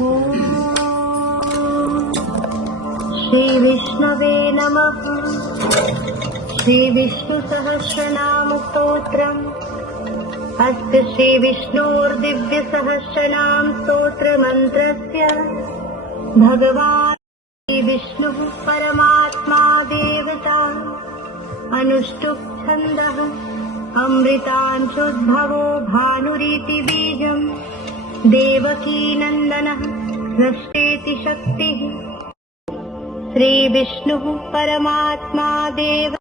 श्री विष्णवे नमः। श्री विष्णु सहस्रनाम स्तोत्रम्। अस्य श्री विष्णोर्दिव्य सहस्रनाम स्तोत्र मंत्रस्य भगवान् श्री विष्णुः परमात्मा देवता। अनुष्टुप् छन्दः अमृतांशुद्भवो भानुरीति बीजम्। देवकी नन्दनः सृष्टेति शक्तिः। श्री विष्णुः परमात्मा देव